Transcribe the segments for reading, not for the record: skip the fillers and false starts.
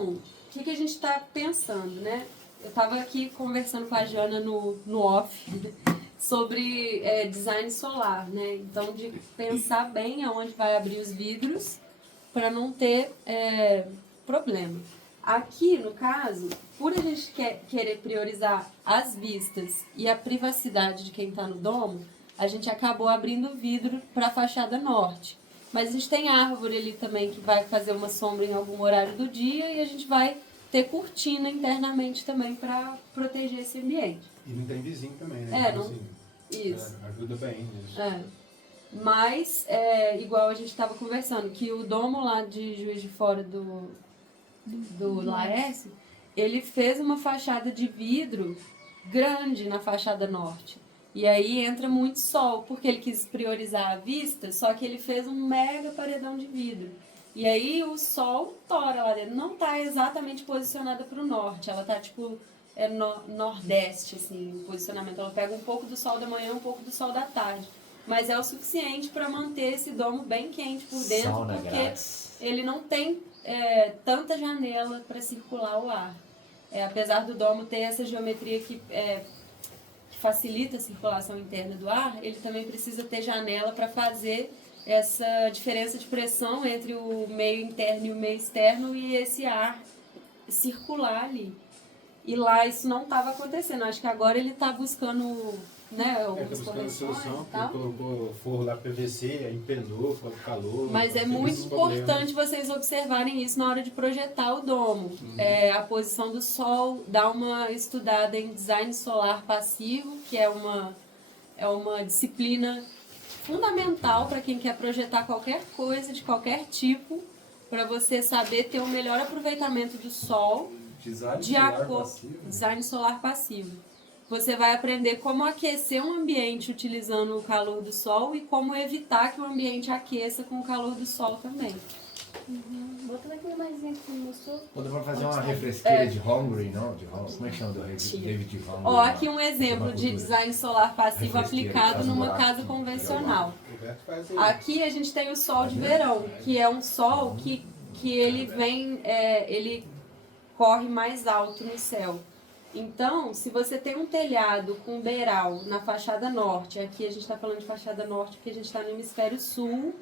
Então, o que a gente está pensando, né? Eu estava aqui conversando com a Jana no off sobre design solar, né? Então, de pensar bem aonde vai abrir os vidros para não ter problema. Aqui, no caso, por a gente querer priorizar as vistas e a privacidade de quem está no domo, a gente acabou abrindo o vidro para a fachada norte. Mas a gente tem árvore ali também que vai fazer uma sombra em algum horário do dia e a gente vai ter cortina internamente também para proteger esse ambiente. E não tem vizinho também, né? Então, assim, isso. ajuda bem nisso. Mas, igual a gente estava conversando, que o domo lá de Juiz de Fora do Laércio, ele fez uma fachada de vidro grande na fachada norte. E aí entra muito sol, porque ele quis priorizar a vista, só que ele fez um mega paredão de vidro. E aí o sol tora lá dentro. Não está exatamente posicionada para o norte, ela está tipo nordeste, assim, o posicionamento. Ela pega um pouco do sol da manhã, um pouco do sol da tarde. Mas é o suficiente para manter esse domo bem quente por dentro, Sauna porque grátis. ele não tem tanta janela para circular o ar. Apesar do domo ter essa geometria que facilita a circulação interna do ar, ele também precisa ter janela para fazer essa diferença de pressão entre o meio interno e o meio externo e esse ar circular ali. E lá isso não estava acontecendo. Acho que agora ele está buscando, né, algumas correções e tal. Colocou forro lá PVC, empenou, ficou calor. Mas é muito importante vocês observarem isso na hora de projetar o domo. A posição do sol, dar uma estudada em design solar passivo, que é uma disciplina fundamental para quem quer projetar qualquer coisa, de qualquer tipo, para você saber ter o melhor aproveitamento do sol design solar passivo. Você vai aprender como aquecer um ambiente utilizando o calor do sol e como evitar que o ambiente aqueça com o calor do sol também. Bota naquele maisinho que você mostrou. Ou dá pra fazer uma refresqueira de Hungry, não? Como é que chama do David Hungry? Ó, aqui um exemplo de design solar passivo aplicado numa casa convencional. Aqui a gente tem o sol de verão, que é um sol que ele vem, ele corre mais alto no céu. Então, se você tem um telhado com beiral na fachada norte, aqui a gente está falando de fachada norte porque a gente está no hemisfério sul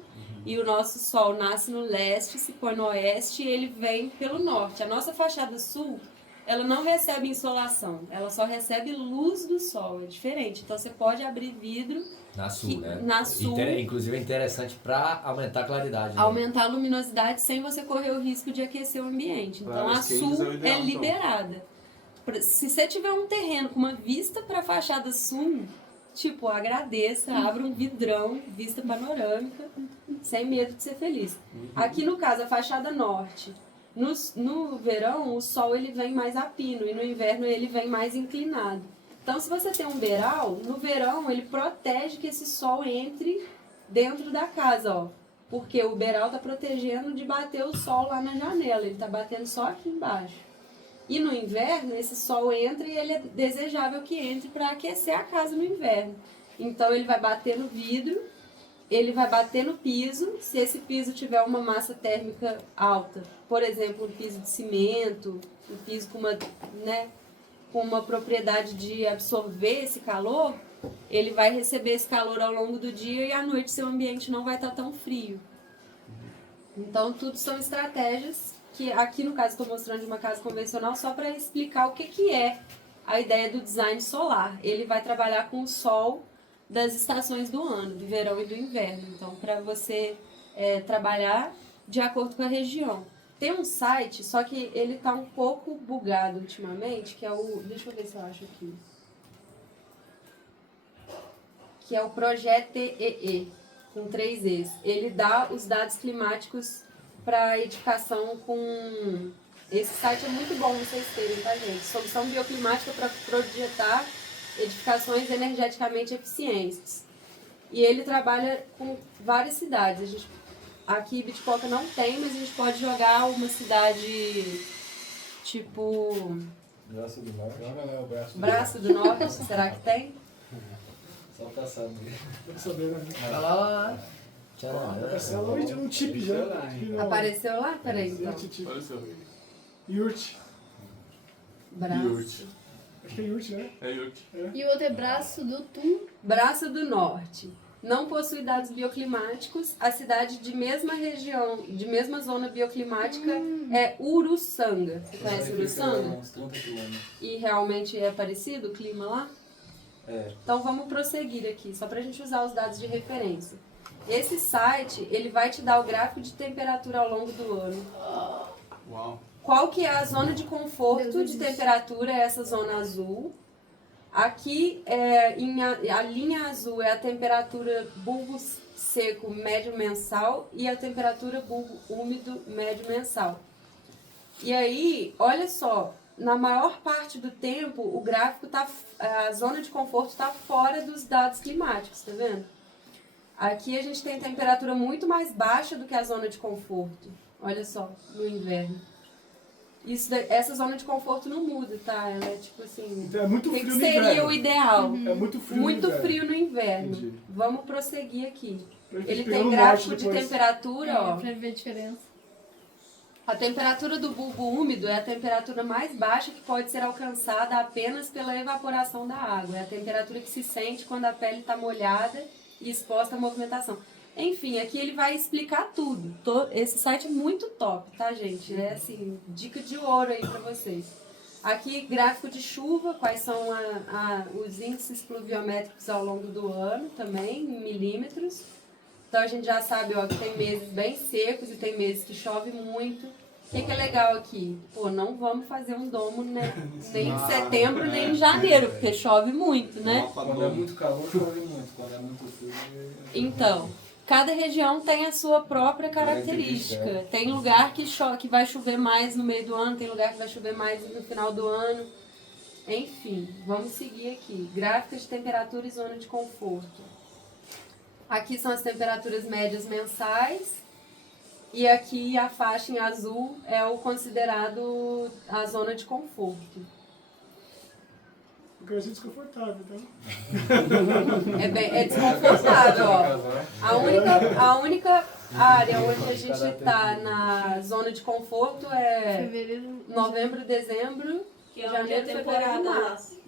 e o nosso sol nasce no leste, se põe no oeste e ele vem pelo norte. A nossa fachada sul, ela não recebe insolação, ela só recebe luz do sol, é diferente. Então você pode abrir vidro na sul, né? Na sul. Inclusive é interessante para aumentar a claridade. Né? Aumentar a luminosidade sem você correr o risco de aquecer o ambiente. Então a sul é liberada. Se você tiver um terreno com uma vista para a fachada sul, tipo, agradeça, abra um vidrão, vista panorâmica, sem medo de ser feliz. Aqui no caso, a fachada norte. No verão, o sol ele vem mais a pino e no inverno ele vem mais inclinado. Então, se você tem um beiral, no verão ele protege que esse sol entre dentro da casa, ó. Porque o beiral está protegendo de bater o sol lá na janela, ele está batendo só aqui embaixo. E no inverno, esse sol entra e ele é desejável que entre para aquecer a casa no inverno. Então, ele vai bater no vidro, ele vai bater no piso. Se esse piso tiver uma massa térmica alta, por exemplo, um piso de cimento, um piso com uma propriedade de absorver esse calor, ele vai receber esse calor ao longo do dia e à noite seu ambiente não vai estar tão frio. Então, tudo são estratégias que aqui no caso estou mostrando de uma casa convencional só para explicar o que é a ideia do design solar. Ele vai trabalhar com o sol das estações do ano, do verão e do inverno. Então, para você trabalhar de acordo com a região. Tem um site, só que ele está um pouco bugado ultimamente, que é o... Deixa eu ver se eu acho aqui. Que é o Projeto EE, com 3 Es. Ele dá os dados climáticos para edificação com... Esse site é muito bom vocês terem, tá, gente? Solução bioclimática para projetar edificações energeticamente eficientes. E ele trabalha com várias cidades. Aqui em Bitpoca não tem, mas a gente pode jogar uma cidade tipo... Braço do Norte. Braço do Norte, será que tem? Só pra saber. Pra saber, né? Vai lá. Apareceu um chip já. Apareceu lá? Peraí, então. Apareceu. Yurt. Braço. Acho que é Yurt, né? É Yurt. E o outro é braço do Tum. Braço do Norte. Não possui dados bioclimáticos. A cidade de mesma região, de mesma zona bioclimática é Uruçanga. Você conhece Uruçanga? Uns 30 quilômetros. E realmente é parecido o clima lá? É. Então vamos prosseguir aqui, só para a gente usar os dados de referência. Esse site, ele vai te dar o gráfico de temperatura ao longo do ano. Uau. Qual que é a zona de conforto de temperatura? É essa zona azul. Aqui, a linha azul é a temperatura bulbo seco médio mensal e a temperatura bulbo úmido médio mensal. E aí, olha só, na maior parte do tempo, o gráfico a zona de conforto está fora dos dados climáticos, tá vendo? Aqui a gente tem temperatura muito mais baixa do que a zona de conforto. Olha só, no inverno. Essa zona de conforto não muda, tá? Ela é tipo assim... Então é muito frio no inverno. seria o ideal? É muito frio Muito no inverno. frio no inverno. Entendi. Vamos prosseguir aqui. Ele Pegar tem no gráfico norte de depois. temperatura, ó. Pra ver a diferença. A temperatura do bulbo úmido é a temperatura mais baixa que pode ser alcançada apenas pela evaporação da água. É a temperatura que se sente quando a pele está molhada e exposta à movimentação. Enfim, aqui ele vai explicar tudo. Esse site é muito top, tá, gente? É assim, dica de ouro aí pra vocês. Aqui, gráfico de chuva, quais são os índices pluviométricos ao longo do ano também, em milímetros. Então a gente já sabe, ó, que tem meses bem secos e tem meses que chove muito. O que é legal aqui? Pô, não vamos fazer um domo, né? Nem em setembro, nem em janeiro, porque chove muito, né? Quando é muito calor, chove muito. Quando é muito frio, Então, cada região tem a sua própria característica. Tem lugar que vai chover mais no meio do ano, tem lugar que vai chover mais no final do ano. Enfim, vamos seguir aqui. Gráfico de temperatura e zona de conforto. Aqui são as temperaturas médias mensais. E aqui a faixa em azul é o considerado a zona de conforto. Porque eu achei desconfortável, então. É desconfortável, ó. A única área onde a gente está na zona de conforto é Fevereiro. novembro, dezembro, Que é janeiro, onde a fevereiro, temporada março.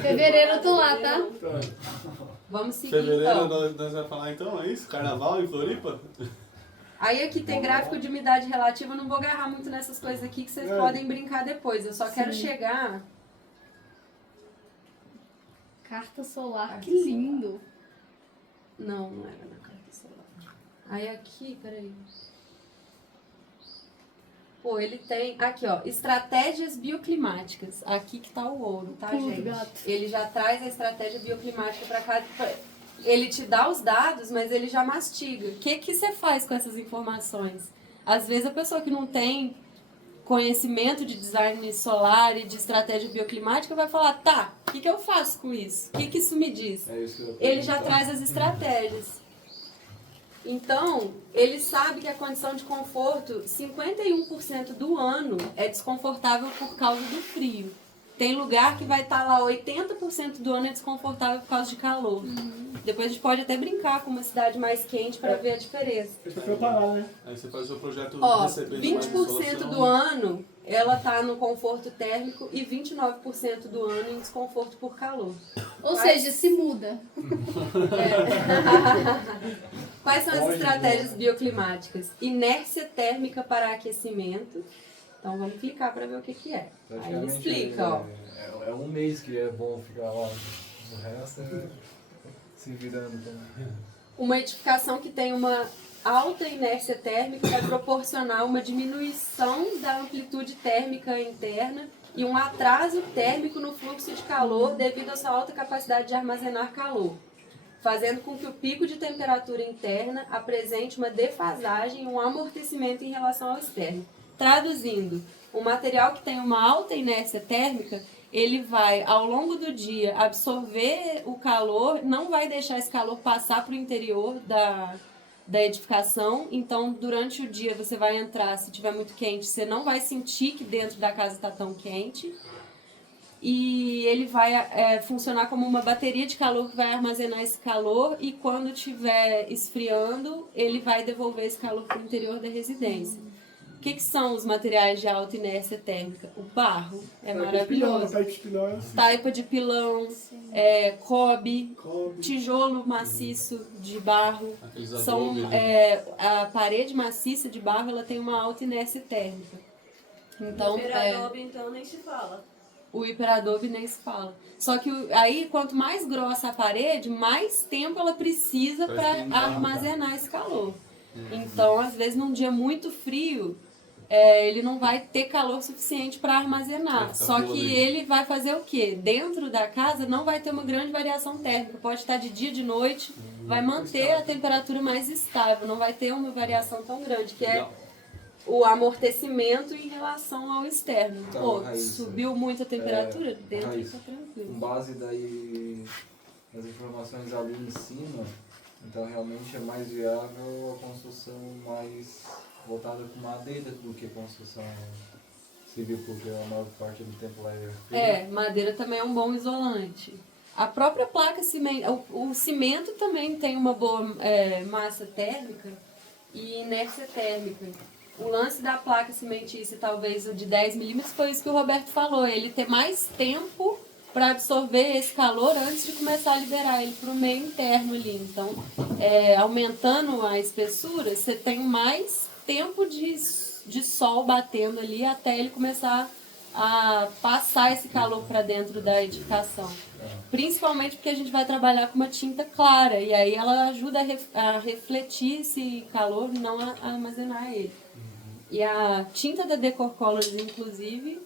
Fevereiro eu tô lá, tá? Vamos seguir Fevereiro então. nós vamos falar então, é isso? Carnaval em Floripa? Aí aqui tem gráfico de umidade relativa, eu não vou agarrar muito nessas coisas aqui que vocês podem brincar depois. Eu só quero chegar... Carta solar, que lindo. Não, não era na carta solar. Aí aqui, peraí. Pô, ele tem... Aqui, ó, estratégias bioclimáticas. Aqui que tá o ouro, tá, gente? Gato. Ele já traz a estratégia bioclimática para cá. Ele te dá os dados, mas ele já mastiga. O que você faz com essas informações? Às vezes a pessoa que não tem conhecimento de design solar e de estratégia bioclimática vai falar, tá, o que eu faço com isso? O que isso me diz? é isso que eu Ele já traz as estratégias. Então, ele sabe que a condição de conforto, 51% do ano é desconfortável por causa do frio. Tem lugar que vai estar lá 80% do ano é desconfortável por causa de calor. Depois a gente pode até brincar com uma cidade mais quente para ver a diferença. Tem que preparar, né? Aí você faz o projeto Ó, recebendo mais 20% insolação. do ano ela tá no conforto térmico e 29% do ano em desconforto por calor. Ou seja, se muda. Quais são as estratégias bioclimáticas? Inércia térmica para aquecimento. Então vamos clicar para ver o que é. Aí ele explica, ó. É um mês que é bom ficar lá. O resto é se virando também. Uma edificação que tem uma alta inércia térmica vai proporcionar uma diminuição da amplitude térmica interna e um atraso térmico no fluxo de calor devido à sua alta capacidade de armazenar calor, fazendo com que o pico de temperatura interna apresente uma defasagem e um amortecimento em relação ao externo. Traduzindo, o material que tem uma alta inércia térmica, ele vai, ao longo do dia, absorver o calor, não vai deixar esse calor passar para o interior da edificação. Então, durante o dia, você vai entrar, se estiver muito quente, você não vai sentir que dentro da casa está tão quente. E ele vai funcionar como uma bateria de calor que vai armazenar esse calor e quando estiver esfriando, ele vai devolver esse calor para o interior da residência. O que são os materiais de alta inércia térmica? O barro é maravilhoso. Taipa de pilão, cobre, tijolo maciço de barro. A parede maciça de barro ela tem uma alta inércia térmica. Então, o hiperadobe, então, nem se fala. O hiperadobe nem se fala. Só que aí, quanto mais grossa a parede, mais tempo ela precisa para armazenar esse calor. Então, às vezes, num dia muito frio, ele não vai ter calor suficiente para armazenar. Só que ele vai fazer o quê? Dentro da casa não vai ter uma grande variação térmica. Pode estar de dia, de noite, vai manter a temperatura mais estável. Não vai ter uma variação tão grande, que é o amortecimento em relação ao externo. Então, Raíssa, subiu muito a temperatura, dentro Raíssa, está tranquilo. Com base daí das informações ali em cima, então realmente é mais viável a construção mais voltada com madeira do que construção civil, porque a maior parte do tempo lá é frio. Madeira também é um bom isolante. A própria placa cimento, o cimento também tem uma boa massa térmica e inércia térmica. O lance da placa cimentícia, talvez o de 10 milímetros, foi isso que o Roberto falou. Ele ter mais tempo para absorver esse calor antes de começar a liberar ele para o meio interno ali. Então, aumentando a espessura, você tem mais tempo de sol batendo ali até ele começar a passar esse calor para dentro da edificação. Principalmente porque a gente vai trabalhar com uma tinta clara, e aí ela ajuda a refletir esse calor e não a armazenar ele. E a tinta da Decor Colors, inclusive,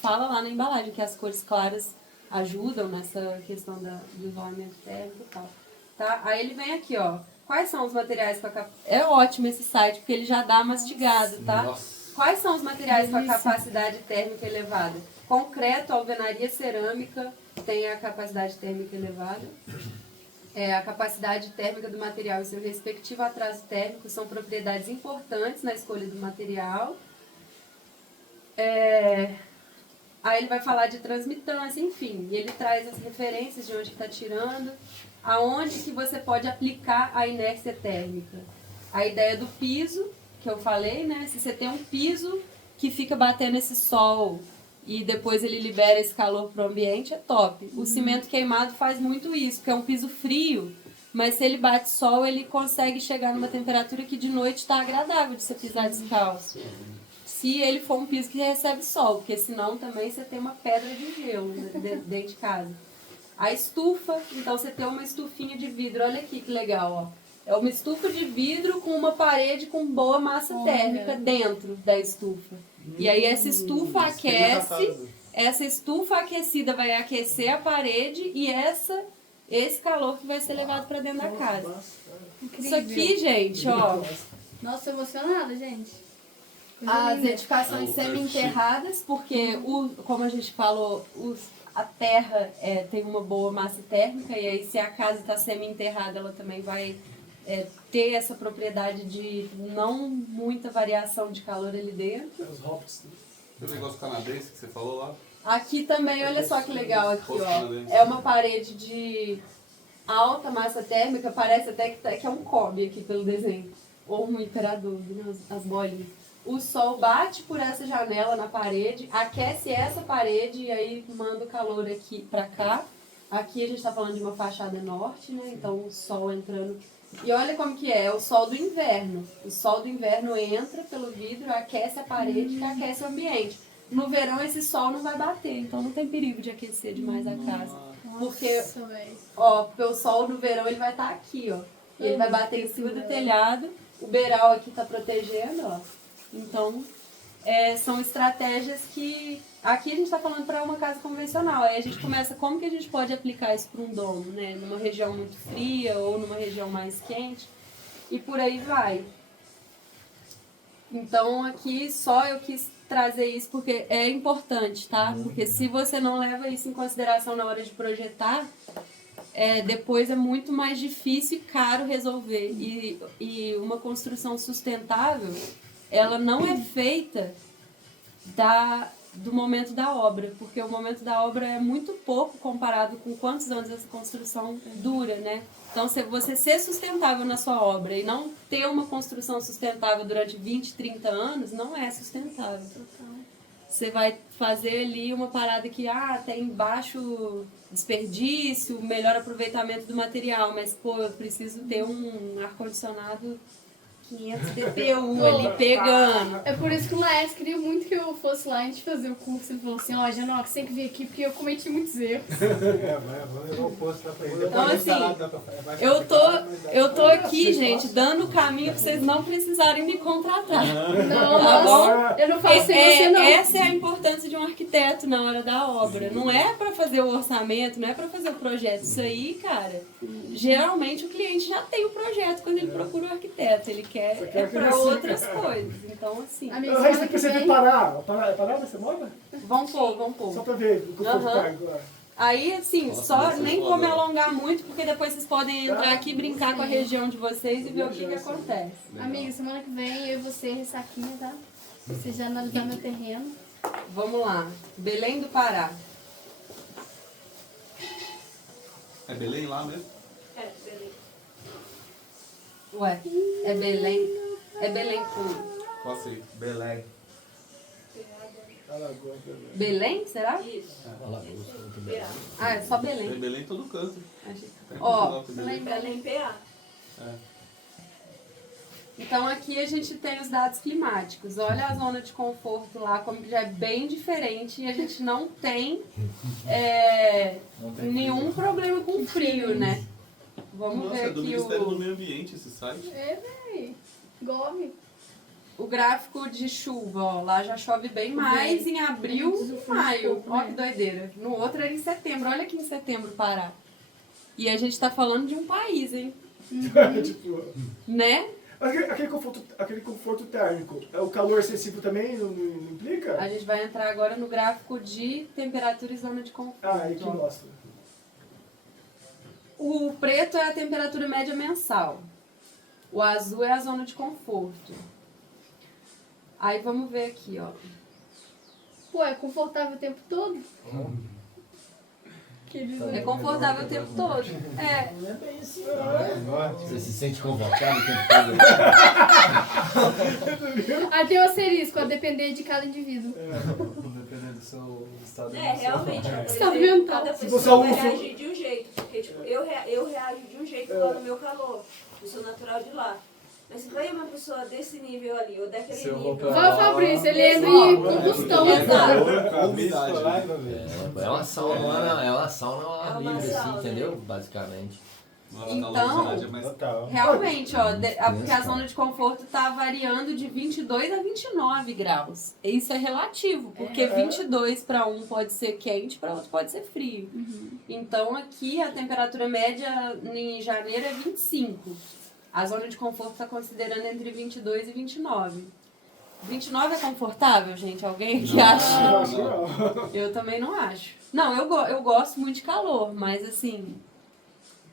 fala lá na embalagem que as cores claras ajudam nessa questão do isolamento térmico e tal. Tá? Aí ele vem aqui, ó. Quais são os materiais com a É ótimo esse site, porque ele já dá mastigado, tá? Nossa. Quais são os materiais com a capacidade térmica elevada? Concreto, alvenaria, cerâmica tem a capacidade térmica elevada. A capacidade térmica do material e seu respectivo atraso térmico são propriedades importantes na escolha do material. Aí ele vai falar de transmitância, enfim. E ele traz as referências de onde está tirando, aonde que você pode aplicar a inércia térmica. A ideia do piso, que eu falei, né? Se você tem um piso que fica batendo esse sol e depois ele libera esse calor para o ambiente, é top. O cimento queimado faz muito isso, porque é um piso frio, mas se ele bate sol, ele consegue chegar numa temperatura que de noite está agradável de você pisar descalço. Se ele for um piso que recebe sol, porque senão também você tem uma pedra de gelo dentro de casa. A estufa, então você tem uma estufinha de vidro, olha aqui que legal, ó. É uma estufa de vidro com uma parede com boa massa térmica dentro da estufa. E aí essa estufa aquece, essa estufa aquecida vai aquecer a parede e esse calor que vai ser levado para dentro da casa. Incrível. Isso aqui, gente, ó. Nossa, tô emocionada, gente. As edificações semi-enterradas, porque, como a gente falou, a terra tem uma boa massa térmica, e aí se a casa está semi-enterrada, ela também vai ter essa propriedade de não muita variação de calor ali dentro. Os hops. E o negócio canadense que você falou lá? Aqui também, olha só que legal aqui, ó. É uma parede de alta massa térmica, parece até que é um cobre aqui pelo desenho. Ou um hiperadobe, né? As bolinhas. O sol bate por essa janela na parede, aquece essa parede e aí manda o calor aqui pra cá. Aqui a gente tá falando de uma fachada norte, né? Então o sol entrando. E olha como que é o sol do inverno. O sol do inverno entra pelo vidro, aquece a parede, que aquece o ambiente. No verão esse sol não vai bater, então não tem perigo de aquecer demais a casa. Porque, porque o sol no verão ele vai estar aqui, ó. E ele vai bater em cima do telhado. O beiral aqui tá protegendo, ó. Então, são estratégias que... Aqui a gente está falando para uma casa convencional. Aí a gente começa como que a gente pode aplicar isso para um domo, né? Numa região muito fria ou numa região mais quente. E por aí vai. Então aqui só eu quis trazer isso porque é importante, tá? Porque se você não leva isso em consideração na hora de projetar, depois é muito mais difícil e caro resolver. E uma construção sustentável, ela não é feita do momento da obra, porque o momento da obra é muito pouco comparado com quantos anos essa construção dura, né? Então, se você ser sustentável na sua obra e não ter uma construção sustentável durante 20, 30 anos, não é sustentável. Você vai fazer ali uma parada que tem baixo desperdício, melhor aproveitamento do material, mas, pô, eu preciso ter um ar-condicionado 500 DPU ali pegando. É por isso que o Laércio queria muito que eu fosse lá antes de fazer o curso. Ele falou assim, Janox, você tem que vir aqui porque eu cometi muitos erros. Vou levar o posto lá pra ele. Então, assim, eu tô aqui, gente, dando o caminho pra vocês não precisarem me contratar. Não, Tá bom? eu não faço sem você, não. Essa é a importância de um arquiteto na hora da obra. Não é pra fazer o orçamento, não é pra fazer o projeto. Isso aí, cara, geralmente o cliente já tem o projeto quando ele procura o arquiteto. Ele quer pra outras coisas. Então, assim. Amiga, Raíssa, semana que você vem... vem parar. Parar você mora? Vamos pôr. Só pra ver o que eu vou ficar agora. Aí, assim, Nossa, só você nem falou vou me agora. alongar muito, porque depois vocês podem entrar aqui, brincar com a região de vocês e ver o que acontece. Amiga, semana que vem eu e você, ressaquinha, tá? Você já analisar meu terreno. Vamos lá. Belém do Pará. É Belém lá mesmo? É, beleza. Ué, é Belém? É Belém com... Qual sei? Belém. Alagoas, Belém, será? Isso. Alagoas, muito bem. PA. Ah, é só Tem Belém. Belém em todo canto. Achei. Tem Ó, canto Belém. Belém PA. então aqui a gente tem os dados climáticos. Olha a zona de conforto lá, como que já é bem diferente. E a gente não tem, Não tem nenhum problema com frio, né? Vamos Nossa, ver é do aqui Ministério do Meio Ambiente esse site. É, véi. Gove. o gráfico de chuva. Ó, lá já chove bem mais em abril e maio. Ó que doideira. No outro era em setembro. Olha aqui em setembro, Pará. E a gente tá falando de um país, hein? Tipo, Né? aquele conforto térmico, o calor excessivo também não implica? A gente vai entrar agora no gráfico de temperatura e zona de conforto. Aí que ó. mostra. O preto é a temperatura média mensal. O azul é a zona de conforto. Aí vamos ver aqui, ó. Pô, é confortável o tempo todo? É confortável o tempo todo. É. Não é bem assim, Você se sente convocado o tempo todo? Aí tem o asterisco, a depender de cada indivíduo. Dependendo do seu estado Realmente. Por Estado exemplo, mental. cada Se pessoa você é um vai influ- reagir de um jeito. Porque, tipo, eu reajo de um jeito lá no meu calor. Eu sou natural de lá. Mas se vai uma pessoa desse nível ali, ou daquele Se eu vou nível... pra- Vai o Fabrício, ele entra em combustão. Exato. Umidade. É uma sauna, é uma sauna ao ar É uma livre, assim, sauna, entendeu? né? Basicamente. Então, é mais... Total. realmente, ó, porque a zona de conforto tá variando de 22 a 29 graus. Isso é relativo, porque 22 para um pode ser quente, para outro pode ser frio. Então, aqui a temperatura média em janeiro é 25. A zona de conforto está considerando entre 22 e 29. 29 é confortável, gente? Alguém aqui acha? Eu acho que não. Eu também não acho. Não, eu gosto muito de calor, mas assim,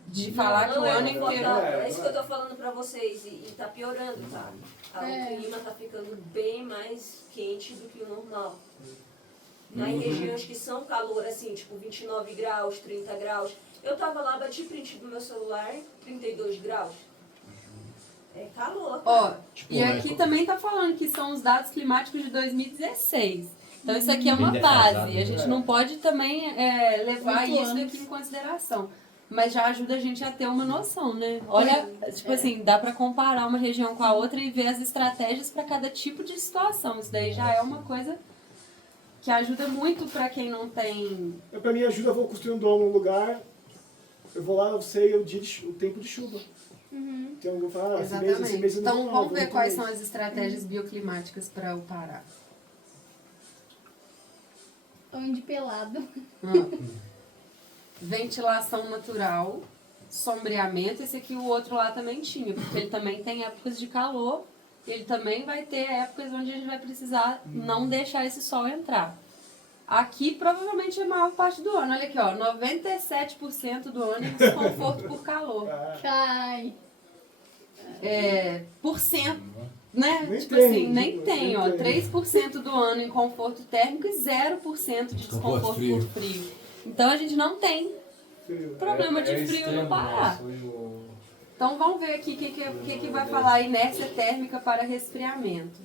de falar que o ano inteiro... confortável. É isso que eu tô falando pra vocês. E tá piorando, tá? É. O clima tá ficando bem mais quente do que o normal. Em regiões que são calor, assim, tipo 29 graus, 30 graus. Eu tava lá, bati print do meu celular, 32 graus. É calor. Ó, Tipo, e aqui também tá falando que são os dados climáticos de 2016. Então isso aqui é uma Bem defasado, base. A gente né? não pode também levar Muito isso antes. daqui em consideração. Mas já ajuda a gente a ter uma noção, né? Olha, tipo assim, dá pra comparar uma região com a outra e ver as estratégias para cada tipo de situação. Isso daí já é uma coisa que ajuda muito pra quem não tem... Pra mim ajuda, eu vou construir um domo num lugar, eu vou lá, eu sei o tempo de chuva. Então eu vou falar, esse mês eu não Então vou, vamos vou ver no quais mês. são as estratégias bioclimáticas para o Pará. Onde pelado. Ventilação natural, sombreamento, esse aqui o outro lá também tinha, porque ele também tem épocas de calor, e ele também vai ter épocas onde a gente vai precisar não deixar esse sol entrar. Aqui provavelmente é a maior parte do ano, olha aqui ó, 97% do ano é desconforto por calor. Cai. Por cento, né? Nem Tipo tem, assim, nem tipo, tem, nem ó. tem. 3% do ano em conforto térmico e 0% de desconforto frio. por frio. Então a gente não tem Frio. problema de frio extremo, no Pará. né? Foi o- Então vamos ver aqui o que vai falar inércia térmica para resfriamento.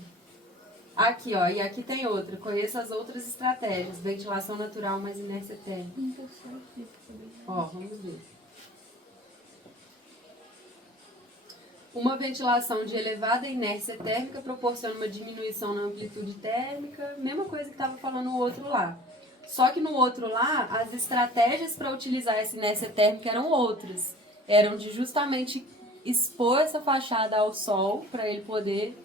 Aqui, ó, e aqui tem outra. Conheça as outras estratégias. Ventilação natural mais inércia térmica. Ó, vamos ver. Uma ventilação de elevada inércia térmica proporciona uma diminuição na amplitude térmica. Mesma coisa que estava falando no outro lá. Só que no outro lá, as estratégias para utilizar essa inércia térmica eram outras. Eram de justamente expor essa fachada ao sol para ele poder,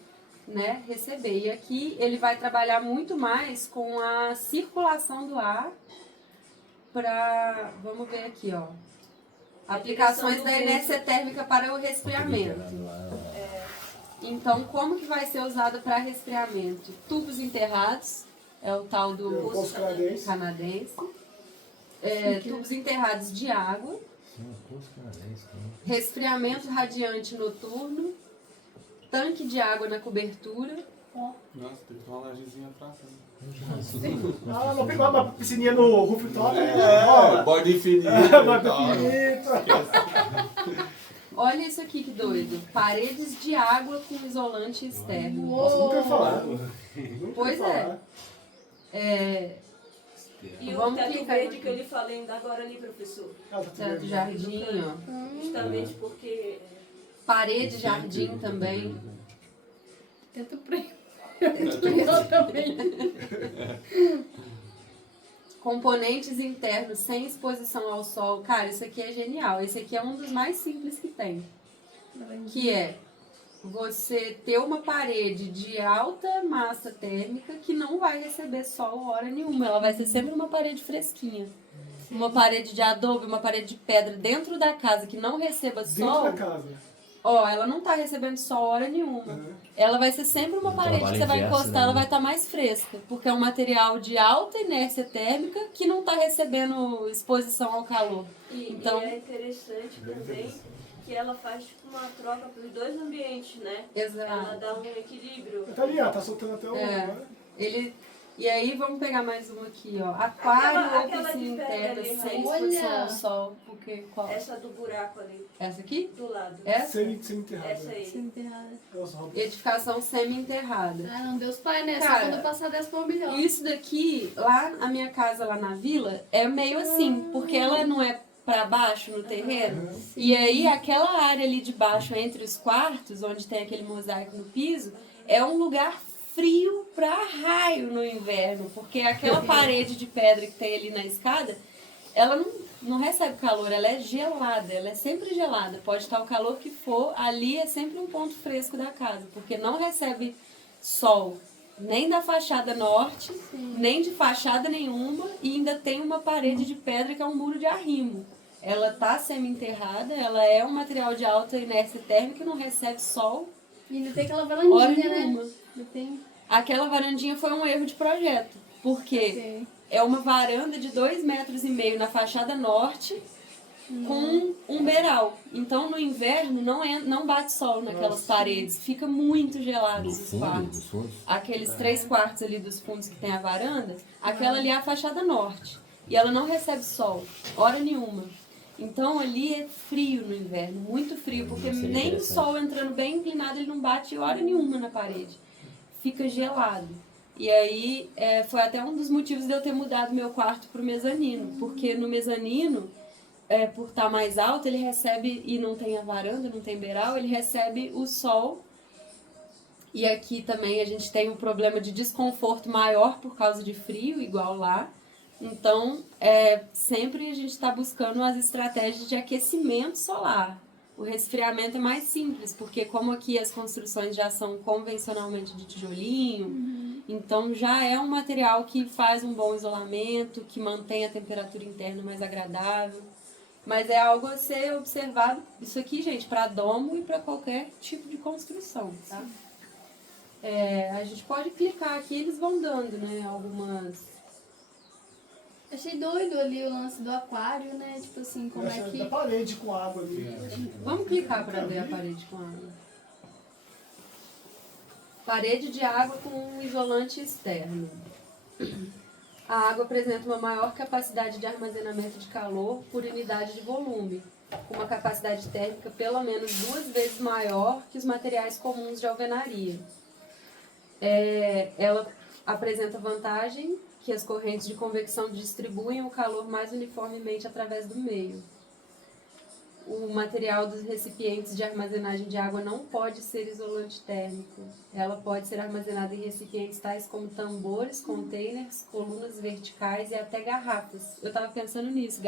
né, receber. E aqui ele vai trabalhar muito mais com a circulação do ar para... Vamos ver aqui, ó. Aplicações da inércia térmica para o resfriamento. Então, como que vai ser usado para resfriamento? Tubos enterrados, é o tal do Poço canadense. canadense. Tubos enterrados de água. Resfriamento radiante noturno. Tanque de água na cobertura. Nossa, tem que ter uma lajezinha atrás. Ah, uma piscininha no rooftop. Rola. Borda infinita. Borda infinita. Olha isso aqui que doido. Paredes de água com isolante externo. Nossa, nunca falar. Pois é. E o Vamos teto clicar verde aqui. que eu lhe falei ainda agora ali, professor. Teto jardim, ó. Justamente porque Parede jardim também. Tento preto. Tento preto também. Componentes internos sem exposição ao sol. Cara, isso aqui é genial. Esse aqui é um dos mais simples que tem. Que é você ter uma parede de alta massa térmica que não vai receber sol hora nenhuma. Ela vai ser sempre uma parede fresquinha. Uma parede de adobe, uma parede de pedra dentro da casa que não receba sol. Dentro da casa. Ó, ela não tá recebendo sol hora nenhuma. Ela vai ser sempre uma parede que você vai encostar, ela vai estar mais fresca. Porque é um material de alta inércia térmica que não tá recebendo exposição ao calor. Então, e é interessante também que ela faz tipo uma troca para os dois ambientes, né? exato. Ela dá um equilíbrio. Tá ali, ó, tá soltando até o... Ele... E aí, vamos pegar mais uma aqui, ó. Aquário ou Aquela de piscina pedra interna ali, sem olha. exposição ao sol. Porque qual? Essa do buraco ali, Essa aqui? do lado. Essa? Semi-enterrada. Essa aí. Nossa, Rob. Edificação semi-enterrada. Ah, não, Deus pai, né? Só Cara, quando eu passar 10 por milhão. Isso daqui, lá na minha casa, lá na vila, é meio assim, porque ela não é pra baixo no terreno. E aí, aquela área ali de baixo, entre os quartos, onde tem aquele mosaico no piso, é um lugar frio pra raio no inverno, porque aquela parede de pedra que tem ali na escada, ela não recebe calor, ela é gelada, ela é sempre gelada. Pode estar o calor que for, ali é sempre um ponto fresco da casa, porque não recebe sol nem da fachada norte, nem de fachada nenhuma, e ainda tem uma parede de pedra que é um muro de arrimo. Ela tá semi-enterrada, ela é um material de alta inércia térmica, não recebe sol E ainda tem aquela hora varandinha, né? nenhuma. Ainda tem... Aquela varandinha foi um erro de projeto, porque Sei. é uma varanda de 2,5 metros na fachada norte, com um beiral. Então, no inverno, não bate sol naquelas paredes. Fica muito gelado os quartos. Aqueles 3 quartos ali dos fundos que tem a varanda, aquela ali é a fachada norte. E ela não recebe sol, hora nenhuma. Então, ali é frio no inverno, muito frio, porque nem o sol entrando bem inclinado, ele não bate hora nenhuma na parede. Fica gelado. E aí, foi até um dos motivos de eu ter mudado meu quarto para o mezanino. Porque no mezanino, por estar mais alto, ele recebe, e não tem a varanda, não tem beiral, ele recebe o sol. E aqui também a gente tem um problema de desconforto maior por causa de frio, igual lá. Então, sempre a gente está buscando as estratégias de aquecimento solar. O resfriamento é mais simples, porque como aqui as construções já são convencionalmente de tijolinho, então já é um material que faz um bom isolamento, que mantém a temperatura interna mais agradável. Mas é algo a ser observado, isso aqui, gente, para domo e para qualquer tipo de construção, tá? A gente pode clicar aqui, eles vão dando, né, algumas... Achei doido ali o lance do aquário, né? Tipo assim, como é que... Da parede com água ali. Vamos clicar para ver a parede com água. Parede de água com um isolante externo. A água apresenta uma maior capacidade de armazenamento de calor por unidade de volume, com uma capacidade térmica pelo menos 2 vezes maior que os materiais comuns de alvenaria. Ela apresenta vantagem que as correntes de convecção distribuem o calor mais uniformemente através do meio. O material dos recipientes de armazenagem de água não pode ser isolante térmico. Ela pode ser armazenada em recipientes tais como tambores, containers, colunas verticais e até garrafas. Eu estava pensando nisso.